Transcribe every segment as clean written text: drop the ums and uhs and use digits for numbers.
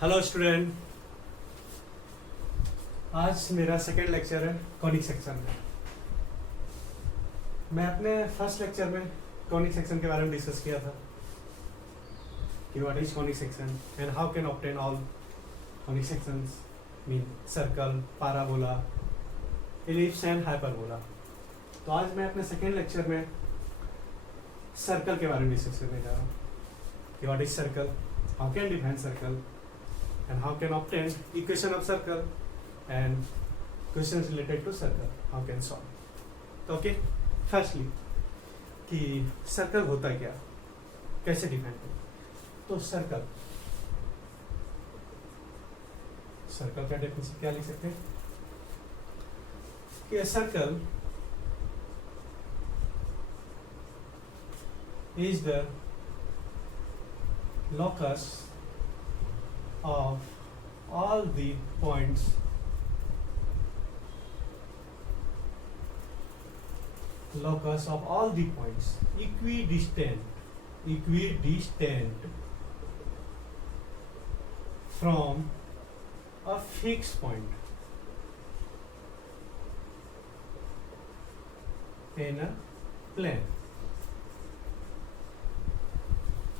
Hello student. आज मेरा second lecture है कॉनिक सेक्शन में। मैं अपने फर्स्ट लेक्चर में कॉनिक सेक्शन के बारे में डिस्कस किया था कि what is conic section and how can obtain all conic sections mean circle, parabola, ellipse and hyperbola. तो आज मैं अपने सेकेंड लेक्चर में सर्कल के बारे में डिस्कस करने जा रहा हूँ कि what is circle, how can define circle and how can obtain equation of circle and questions related to circle how can solve. तो ओके, फर्स्टली कि सर्कल होता है क्या, कैसे डिफाइन करें। तो सर्कल का डेफिनेशन क्या लिख सकते हैं कि circle is the locus of all the points equidistant from a fixed point in a plane.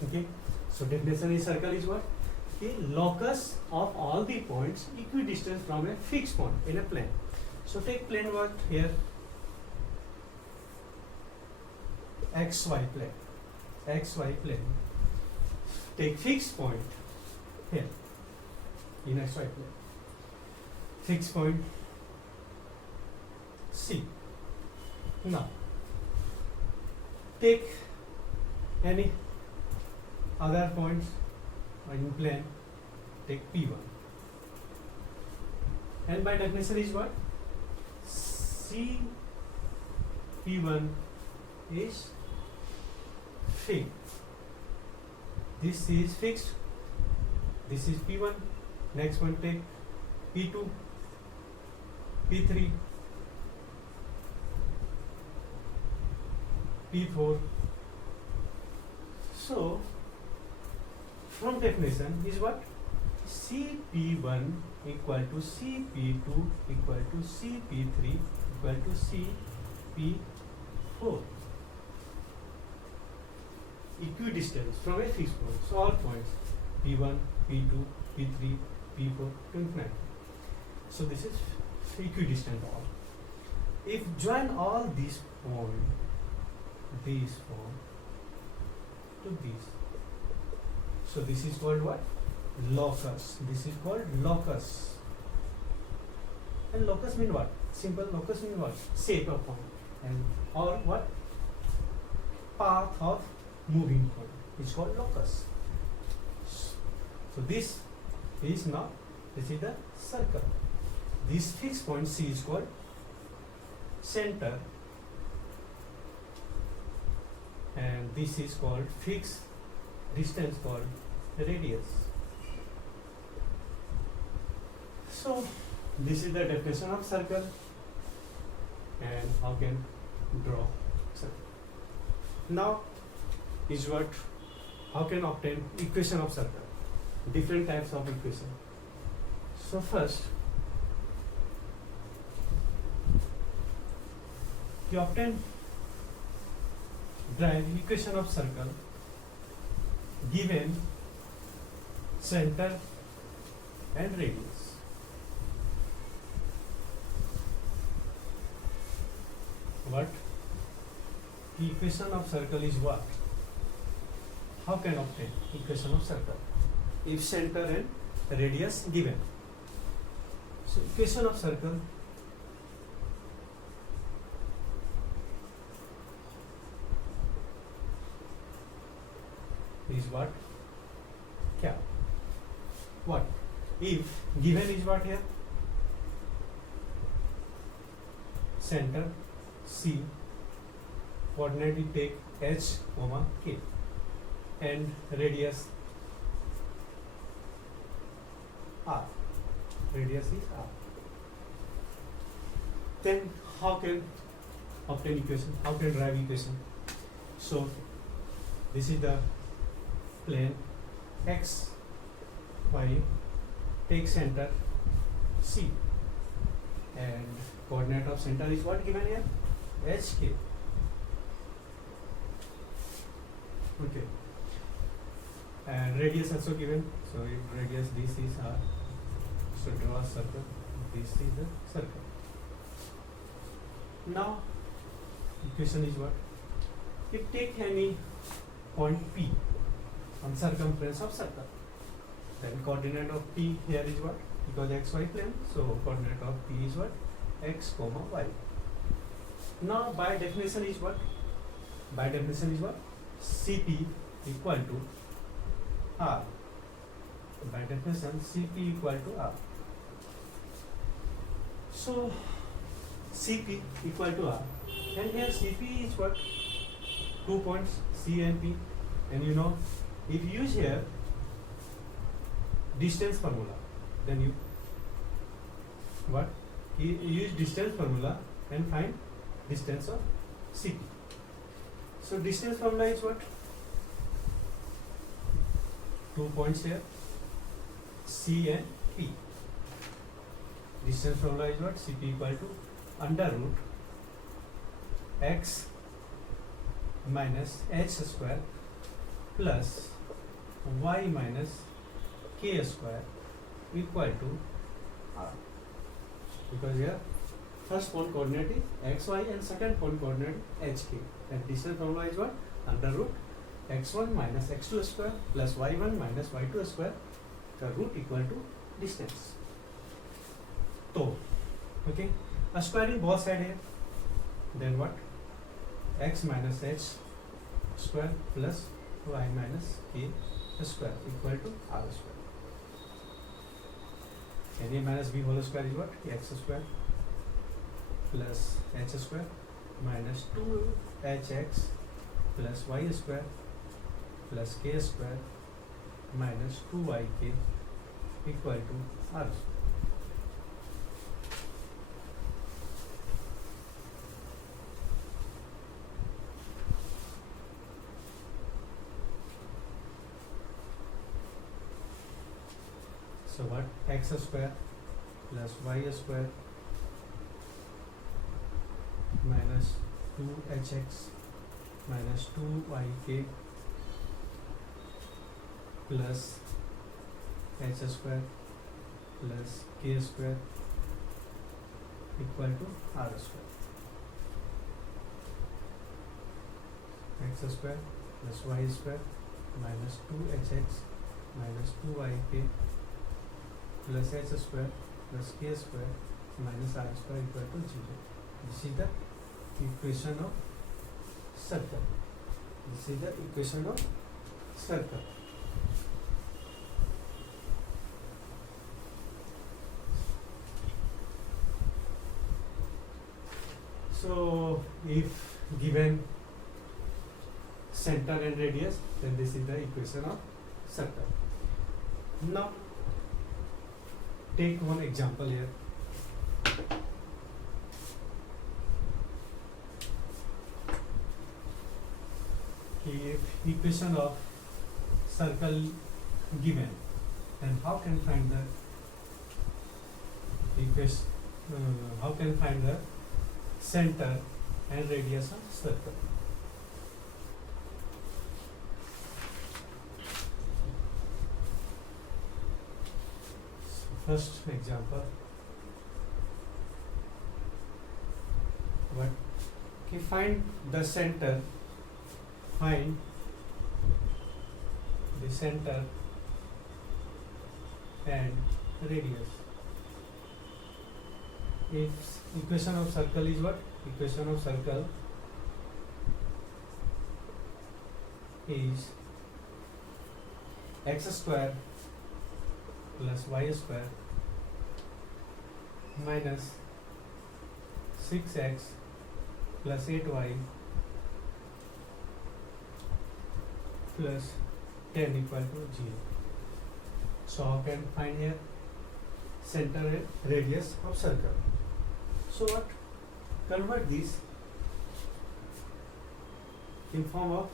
Okay, so definition is circle is what? A locus of all the points equidistant from a fixed point in a plane. So take plane what here, xy plane. Take fixed point here in xy plane. Fixed point C. Now take any other points in plane, take P1 and by definition is what? C P1 is fixed. This is fixed. This is P1. Next one take P2, P3, P4. So from definition is what? CP1 equal to CP2 equal to CP3 equal to CP4. Equidistance from a fixed point. So all points P1, P2, P3, P4 to infinity. So this is equidistant all. If join all these points, these point to these. So this is called what? Locus. This is called locus. And locus mean what? Simple locus mean what? Shape of point. And or what? Path of moving point. It's called locus. So this is not. This is the circle. This fixed point C is called center. And this is called fixed distance called radius. So this is the definition of circle and how can draw circle. Now is what, how can obtain equation of circle, different types of equation. So first you obtain derive equation of circle given center and radius. What? The equation of circle is what? How can obtain equation of circle? If center and radius given. So equation of circle is what? Kya? What? If given is what here? Center C, coordinate we take H, K, and radius R. Radius is R. Then how can obtain equation? How can derive equation? So this is the plane x, y, take center C, and coordinate of center is what given here? HK. Okay, and radius also given. So if radius this is R, so draw a circle. This is the circle. Now equation is what? If take any point P on circumference of circle, then coordinate of P here is what? Because xy plane, so coordinate of P is what? X comma y. Now by definition is what? By definition is what? CP equal to R. By definition CP equal to R. So CP equal to R, and here CP is what? 2 points C and P, and you know, if you use here distance formula, then you what? You use distance formula and find distance of CP. So distance formula is what? 2 points here, C and P. Distance formula is what? CP equal to under root x minus h square plus y minus k square equal to R. Because here first point coordinate is xy and second point coordinate hk, and distance formula is what? Under root x1 minus x2 square plus y1 minus y2 square, the root equal to distance. So okay, a squaring both side here, then what? X minus h square plus y minus k square equal to R square. And a minus b whole square is what? X square plus h square minus 2hx plus y square plus k square minus 2yk equal to R square. So what? X square plus y square minus 2hx minus 2yk plus h square plus k square equal to R square. X square plus y square minus 2hx minus 2yk plus h square plus k square minus R square equal to 0. This is the equation of circle. This is the equation of circle. So if given center and radius, then this is the equation of circle. Now take one example here. If equation of circle given, then how can find the equation? How can find the center and radius of circle? First example, what? Okay, find the center. Find the center and radius. If equation of circle is what? Equation of circle is x square plus y square minus 6x plus 8y plus 10 equal to 0. So how can find here center and radius of circle? So what? Convert this in form of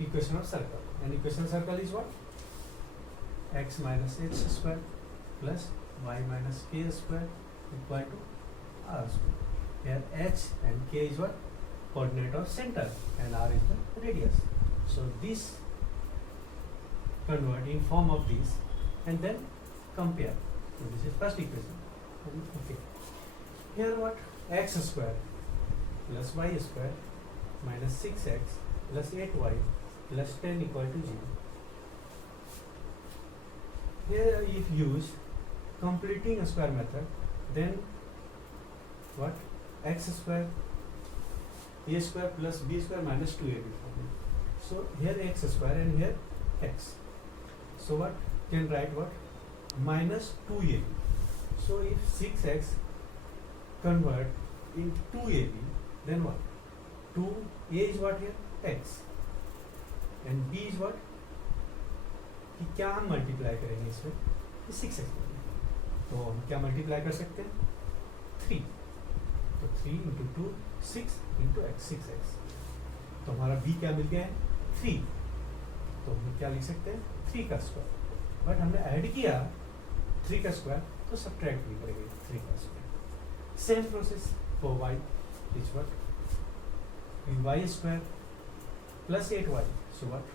equation of circle. And equation of circle is what? x minus h square plus y minus k square equal to r square. Here h and k is what? Coordinate of center, and r is the radius. So this convert in form of this and then compare. So this is first equation. Okay. Here what? X square plus y square minus 6x plus 8y plus 10 equal to 0. Here if use completing a square method, then what? X square a square plus b square minus 2ab. So here x square and here x. So what? Can write what? Minus 2ab. So if 6x convert in 2ab, then what? 2a is what here? X. And b is what? कि क्या हम multiply करेंगे इसमें? 6x. तो हम क्या multiply कर सकते हैं? 3. तो 3 इंटू 2 6 इंटू x 6x. तो हमारा b क्या मिल गया है? 3. तो हम क्या लिख सकते हैं? 3 का स्क्वायर. बट हमने ऐड किया 3 का स्क्वायर, तो सब्ट्रैक्ट भी करेंगे 3 का square. Same process for y is what? y square plus 8y. So what?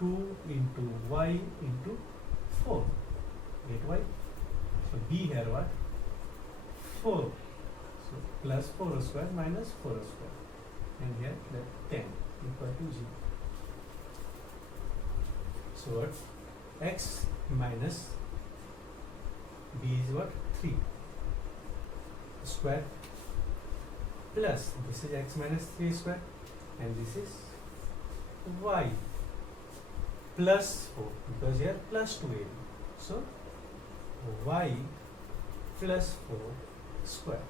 2 into y into 4, 8y. So b here what? 4. So plus 4 square minus 4 square, and here the 10 equal to 0. So what? X minus b is what? 3 square plus this is x minus 3 square, and this is y plus 4, because here plus 2ab. So y plus 4 square,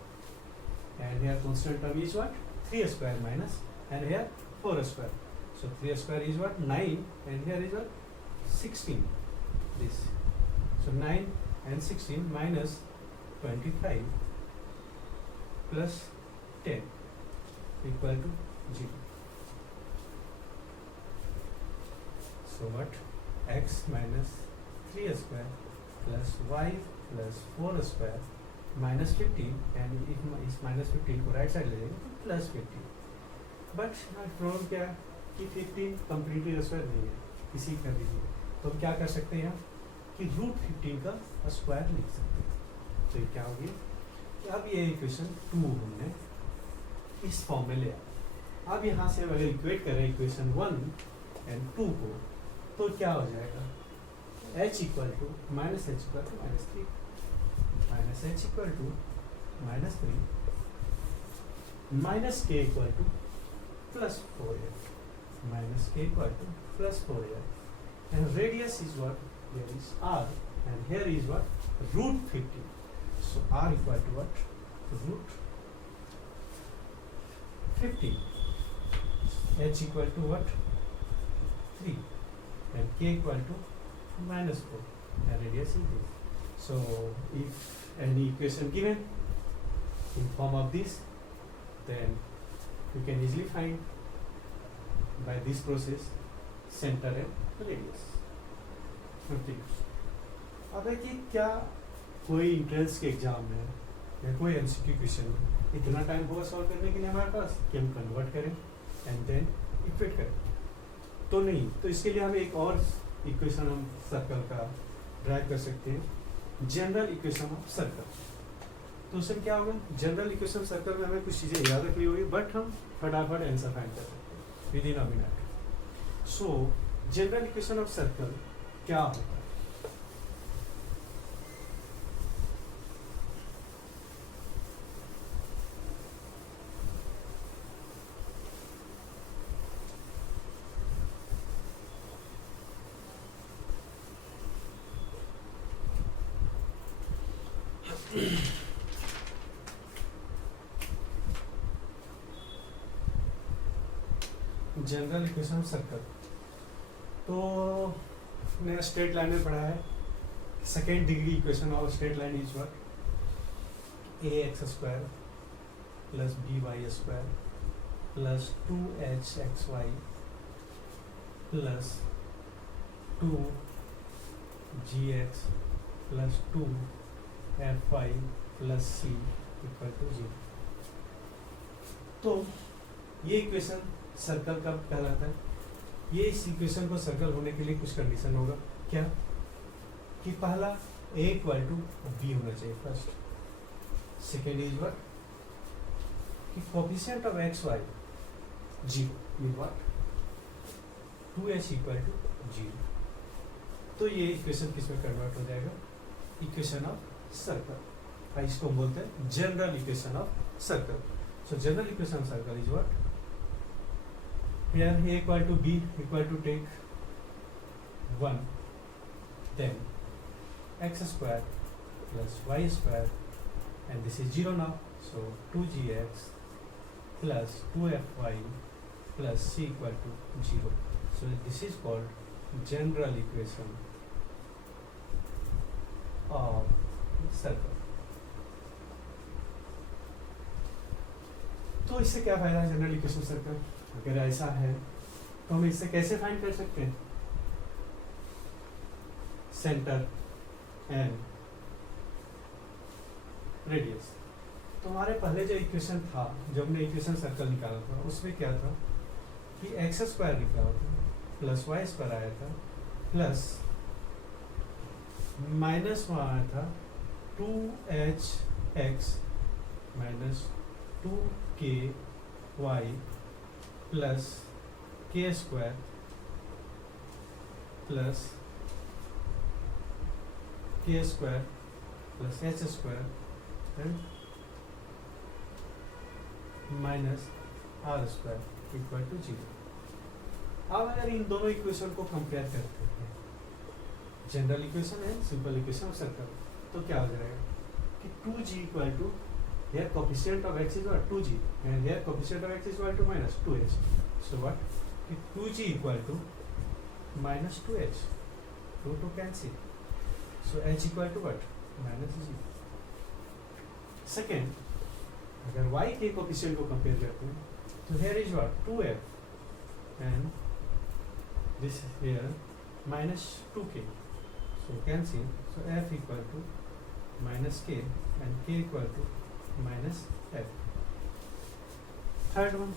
and here constant term is what? 3 square minus, and here 4 square. So 3 square is what? 9, and here is what? 16. This. So 9 and 16 minus 25 plus 10 equal to 0. So what? X minus 3 square plus y plus 4 square minus 15, and if इस minus 15 को right side ले जाएंगे तो plus 15. But problem क्या है कि 15 completely square नहीं है, इसी कर दीजिए. तो हम क्या कर सकते हैं यहाँ कि रूट 15 का स्क्वायर लिख सकते हैं. तो ये क्या हो गया कि अब ये इक्वेशन 2 हमने इस फॉर्म में लिया. अब यहाँ से अगर इक्वेट करें इक्वेशन 1 एंड 2 को, तो क्या हो जाएगा? h equal to minus H equal to minus 3, minus H equal to minus 3, minus K equal to plus 4a, minus K equal to plus 4a, and radius is what? There is r, and here is what? Root 15. So r equal to what? Root 15. h equal to what? 3. And k equal to minus 4, and radius is this. So if any equation given in form of this, then you can easily find by this process center and radius. Okay. अब है कि क्या कोई entrance के exam में या कोई MCQ question में इतना टाइम होगा सॉल्व करने के लिए हमारे पास कि हम कन्वर्ट करें एंड देन इक्वेट करें? तो नहीं. तो इसके लिए हम एक और इक्वेशन हम सर्कल का ड्राइव कर सकते हैं, जनरल इक्वेशन ऑफ सर्कल. तो उसमें क्या होगा? जनरल इक्वेशन सर्कल में हमें कुछ चीज़ें याद रखनी होगी, बट हम फटाफट आंसर फाइंड कर सकते हैं within a minute. So general equation of circle क्या होता है? General equation circle. तो ने स्ट्रेट लाइन में पढ़ा है. Second degree equation of straight line is what? A x square plus b y square plus 2h x y plus 2 g x plus 2f(y) plus c equal to 0। तो ये equation circle का कहलाता है। ये इस इक्वेशन को circle होने के लिए कुछ कंडीशन होगा। क्या कि पहला a इक्वल टू b होना चाहिए फर्स्ट। सेकेंड इज व्हाट कि coefficient of x y 0 mean what 2h equal to 0। तो ये इक्वेशन किस में कन्वर्ट हो जाएगा? Equation of circle. इसको हम बोलते हैं general equation of circle. So general equation of circle is what here a equal to b equal to take 1 then x square plus y square and this is 0 now, so 2gx plus 2fy plus c equal to 0. So this is called general equation of circle. तो इससे क्या फायदा है general equation circle? अगर ऐसा है तो हम इससे कैसे फाइंड कर सकते हैं सेंटर एंड रेडियस? तो हमारे पहले जो इक्वेशन था, जब हमने इक्वेशन सर्कल निकाला था, उसमें क्या था कि एक्स स्क्वायर निकाला था प्लस वाई स्क्वायर आया था प्लस माइनस वहाँ आया था 2h(x) minus 2k(y) plus k square plus k square plus h square and minus r square equal to 0। अब अगर इन दोनों इक्वेशन को कंपेयर करते हैं, जनरल इक्वेशन है सिंपल इक्वेशन ऑफ सर्कल, तो क्या हो जाएगा कि 2g equal to here coefficient of x is what 2g and here coefficient of x is equal to minus 2h. So what 2g equal to minus 2h, 2 cancel, so h equal to what minus g. Second, अगर y के coefficient को compare करते हैं तो here is what 2f and this is here minus 2k, so cancel, so f equal to minus k and k equal to minus f. Third one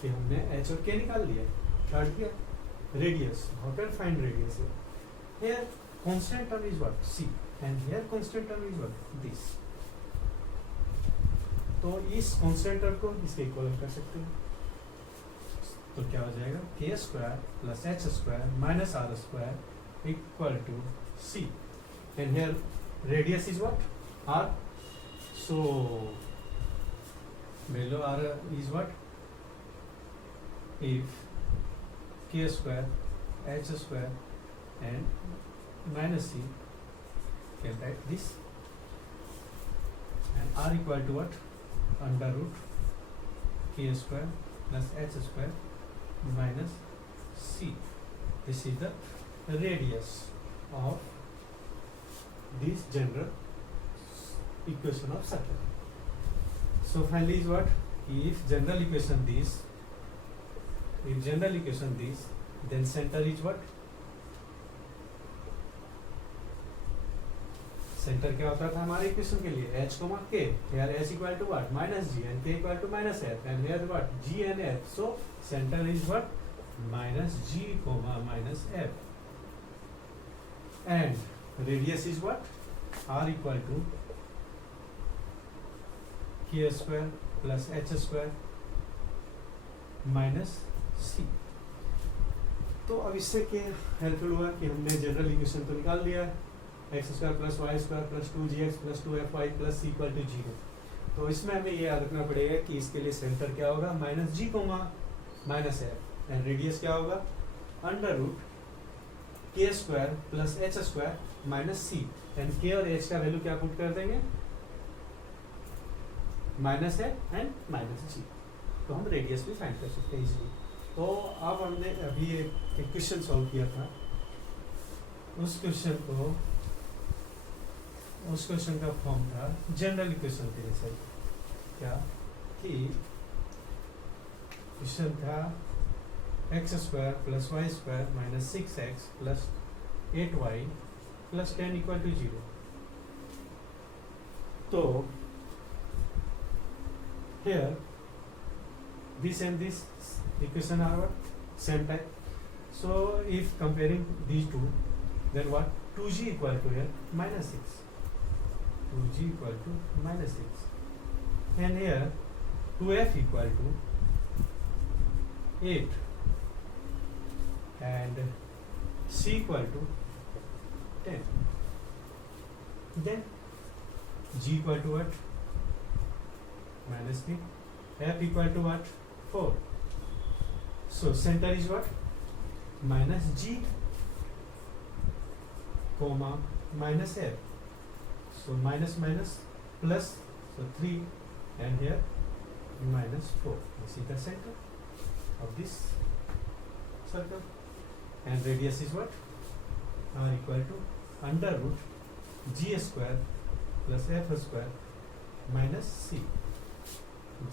कि हमने h और k निकाल लिया। थर्ड क्या radius, how can find radius? Here constant term is what c and here constant term is what this. तो इस constant term को इसके इक्वल कर सकते हैं, तो क्या हो जाएगा k square plus H square minus r square equal to c and here radius is what r. So below r is what if k square h square and minus c, can write this, and r equal to what under root k square plus h square minus c. This is the radius of this general equation of circle. So finally is what if general equation this, then center is what centre क्या होता था हमारे equation के लिए h, k, here h equal to what minus g and k equal to minus f and here what g and f, so center is what minus g minus f and radius is what r equal to k square plus H square minus C. तो अब इससे क्या helpful हुआ कि हमने general equation तो निकाल लिया है, x square plus y square plus 2gx plus 2fy plus c equal to 0। तो इसमें हमें ये याद रखना पड़ेगा कि इसके लिए सेंटर क्या होगा minus g comma minus f and radius क्या होगा under root k square plus H square minus c and k और एच का वैल्यू क्या पुट कर देंगे माइनस है एंड माइनस जी, तो हम रेडियस भी फाइंड कर सकते हैं इजीली। तो अब हमने अभी एक क्वेश्चन सॉल्व किया था, उस क्वेश्चन का फॉर्म था जनरल इक्वेशन के जैसे, क्या कि क्वेश्चन था x square plus y square minus 6x plus 8y plus 10 equal to 0. तो here this and this equation are what? Same type. So if comparing these two, then what? 2g equal to here minus 6. 2g equal to minus 6. And here 2f equal to 8. And c equal to 10. Then g equal to what? Minus 3. F equal to what? 4. So center is what? Minus g comma minus f. So minus minus plus, so 3, and here minus 4. This is the center of this circle. And radius is what? R equal to under root g square plus f square minus c.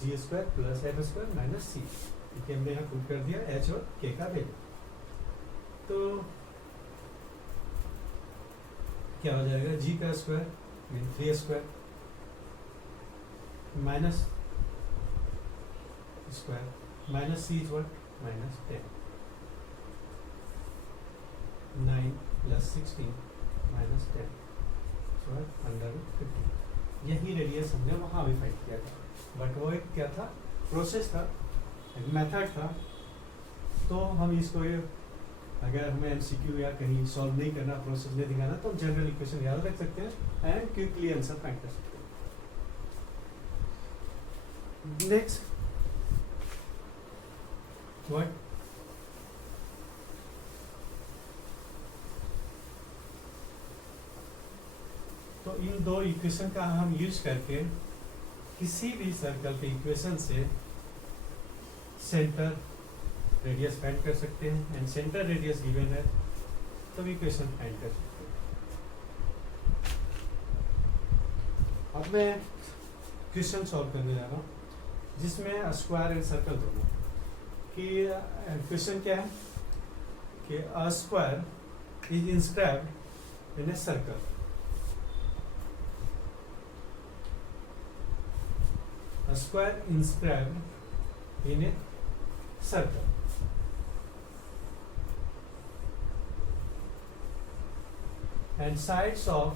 g square plus f square minus c. ये हमने यहाँ put कर दिया h और k का value. तो क्या हो जाएगा? g का square mean 3 square minus square minus c is what? Minus 10. 9 plus 16 minus 10 under 50. यही रेडियस हमने वहाँ भी फाइंड किया था, बट वो एक क्या था? प्रोसेस था, एक मेथड था. तो हम इसको अगर हमें एमसीक्यू या कहीं सॉल्व नहीं करना, प्रोसेस नहीं दिखाना, तो हम जनरल इक्वेशन याद रख सकते हैं एंड क्विकली आंसर फाइंड कर सकते हैं. Next what? तो इन दो इक्वेशन का हम यूज करके किसी भी सर्कल के इक्वेशन से सेंटर रेडियस फाइंड कर सकते हैं. एंड सेंटर रेडियस गिवन है तो इक्वेशन फाइंड कर सकते हैं. अब मैं क्वेश्चन सॉल्व करने जा रहा हूँ जिसमें स्क्वायर एंड सर्कल दोनों. कि क्वेश्चन क्या है कि a square is inscribed in a circle. A square inscribed in a circle. And sides of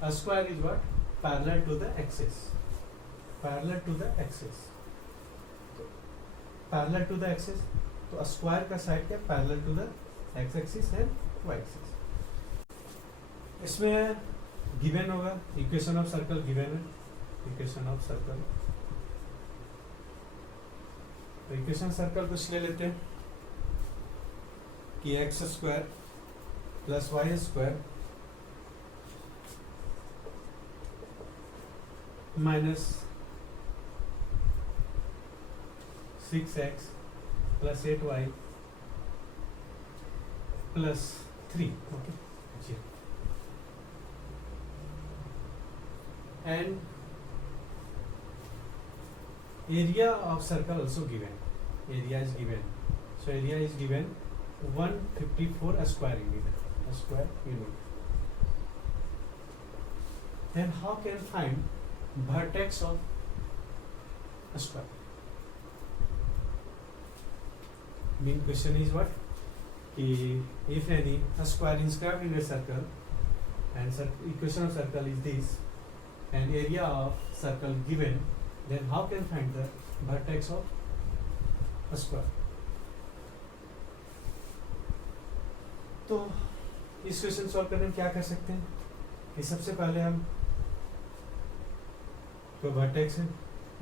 a square is what? Parallel to the axis. Parallel to the axis. Parallel to the axis. तो a square का side क्या? Parallel to the x-axis and y-axis. इसमें given होगा equation of circle given है. Equation of circle. तो equation circle कुछ ले लेते हैं कि x square plus y square minus 6x plus 8y plus 3. Okay जी. And area of circle also given. Area is given. So area is given 154 square unit. A square unit. Then how can find vertex of a square? Main question is what? If any a square inscribed in a circle and equation of circle is this and area of circle given, then how can find the vertex of a square? तो इस question solve करने में क्या कर सकते हैं कि सबसे पहले हम तो वर्टेक्स है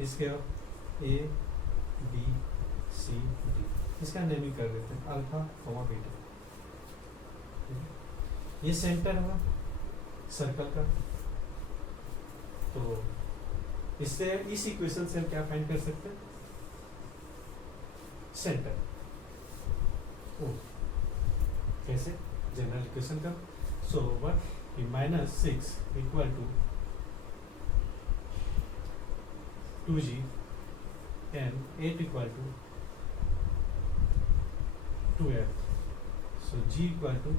इसके ए बी सी डी, इसका नेमिंग कर देते हैं अल्फा कॉमा बीटा. ये सेंटर हुआ सर्कल का. तो इससे इस इक्वेशन से हम क्या फाइंड कर सकते हैं? सेंटर. कैसे? जनरल इक्वेशन का. सो व्हाट कि -6 equal to 2g and 8 equal to 2f. So g equal to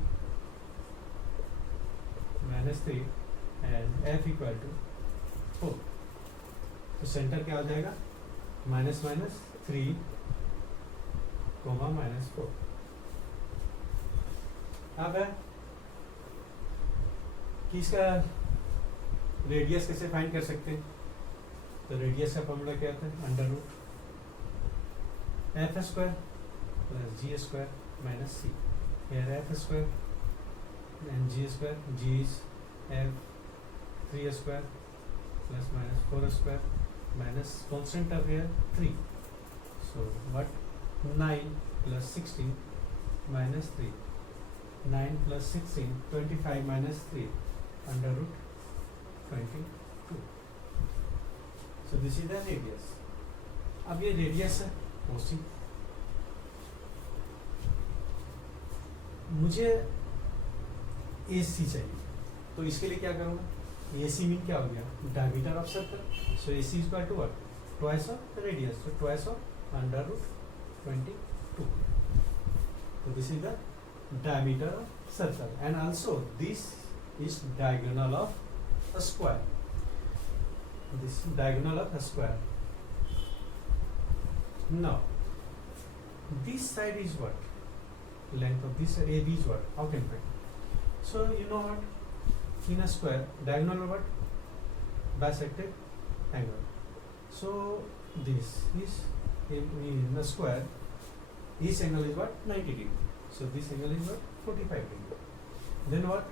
-3 and f equal to 4। तो सेंटर क्या हो जाएगा, -3 -4। अब है कि इसका रेडियस कैसे फाइंड कर सकते हैं। तो रेडियस का फॉर्मूला क्या होता है, under root f² plus g² minus c। here f² and g², g is f 3² plus minus 4² minus constant of here 3, so what 9 plus 16 minus 3, 9 plus 16 25 minus 3 under root 22। so this is the radius। अब ये radius है OC। मुझे AC चाहिए, तो इसके लिए क्या करूँगा, AC मीन क्या हो गया, diameter of circle. So AC is equal to what, twice of radius, so twice of under root 22। so this is the diameter of circle and also this is diagonal of a square, this is diagonal of a square। now this side is what, length of this AB is what, how can we find? So you know what, in a square diagonal of what, bisected angle। so this is in a square, each angle is what, 90 degree, so this angle is what, 45 degree। then what,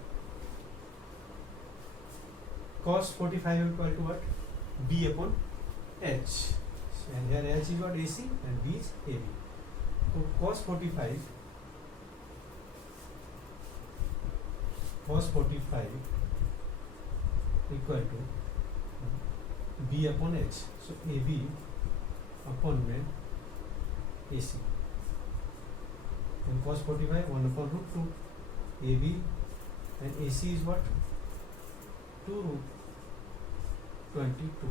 cos 45 equal to what, B upon H, and here H is what, AC and B is AB। so cos 45 equal to B upon H, so AB upon में AC, and cos 45 1 upon root 2, AB and AC is what, 2 root 22,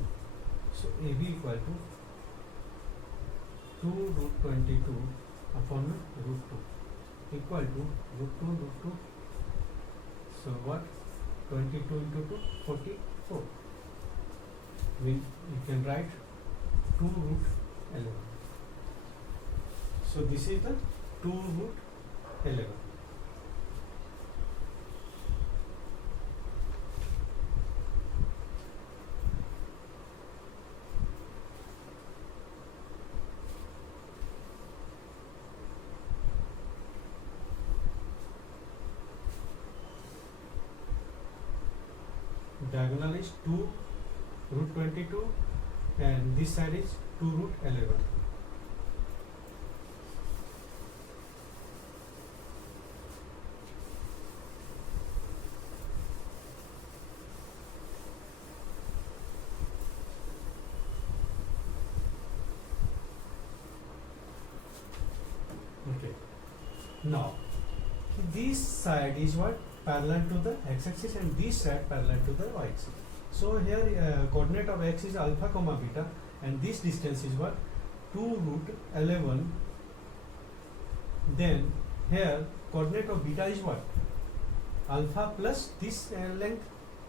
so AB equal to 2 root 22 upon root 2 equal to root 2, so what, 22 into 2 44, we you can write 2 root 11, so this is the 2 root 11। diagonal is 2 root 22 and this side is 2 root 11। okay, now this side is what, parallel to the x-axis and this side parallel to the y-axis। so here coordinate of x is alpha comma beta and this distance is what, 2 root 11, then here coordinate of beta is what, alpha plus this length,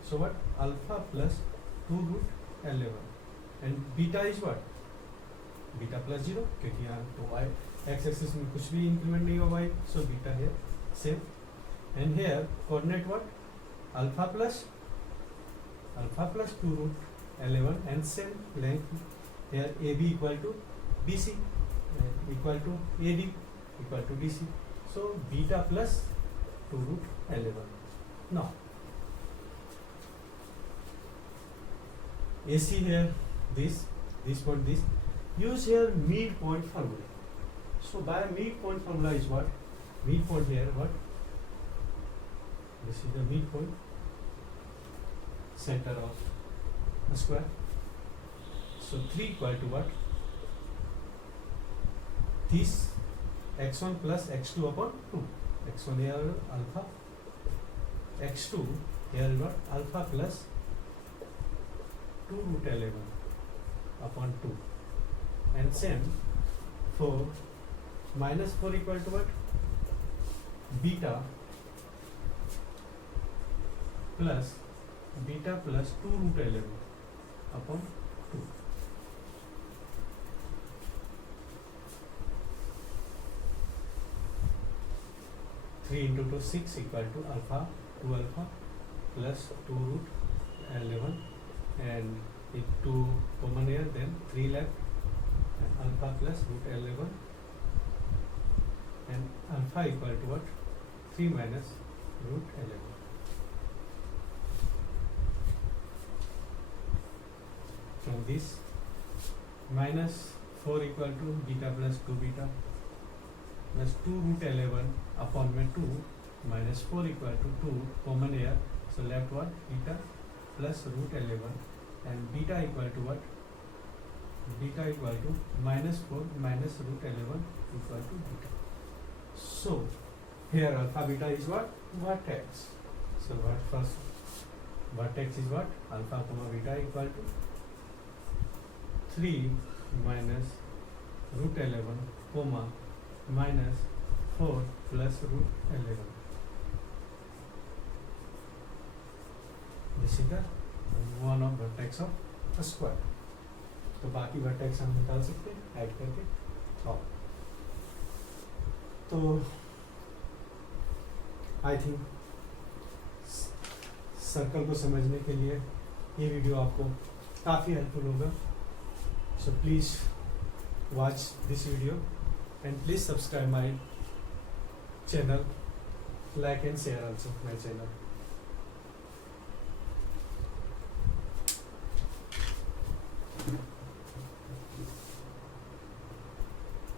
so what, alpha plus 2 root 11 and beta is what, beta plus 0, क्योंकि यहाँ तो y x axis में कुछ भी increment नहीं होगा y, so beta here same, and here coordinate what, alpha plus 2 root 11 and same length, here AB equal to BC equal to AD equal to BC, so beta plus 2 root 11। now AC here, this point, this, use here midpoint formula। so by midpoint formula is what, midpoint here what, this is the midpoint, center of a square, so 3 equal to what, this x1 plus x2 upon 2, x1 here alpha, x2 here what, alpha plus 2 root 11 upon 2 and same 4 minus 4 equal to what, beta plus beta plus 2 root 11 upon 2. Three into 2 6 equal to alpha 2 alpha plus 2 root 11, and if 2 common here then 3 left, and alpha plus root 11, and alpha equal to what? 3 minus root 11. From this minus 4 equal to beta plus 2 beta plus 2 root 11 upon में 2 minus 4 equal to 2 common here, so left what? Beta plus root 11, and beta equal to what? Beta equal to minus 4 minus root 11 equal to beta. So here alpha beta is what? Vertex. So what first vertex is what? Alpha comma beta equal to 3 minus root 11 comma minus 4 plus root 11. This is the one of vertex of a square. तो बाकी vertex हम निकाल सकते हैं add करके। तो I think circle को समझने के लिए ये वीडियो आपको काफ़ी हेल्पफुल होगा। So please watch this video and please subscribe my channel, like and share also my channel.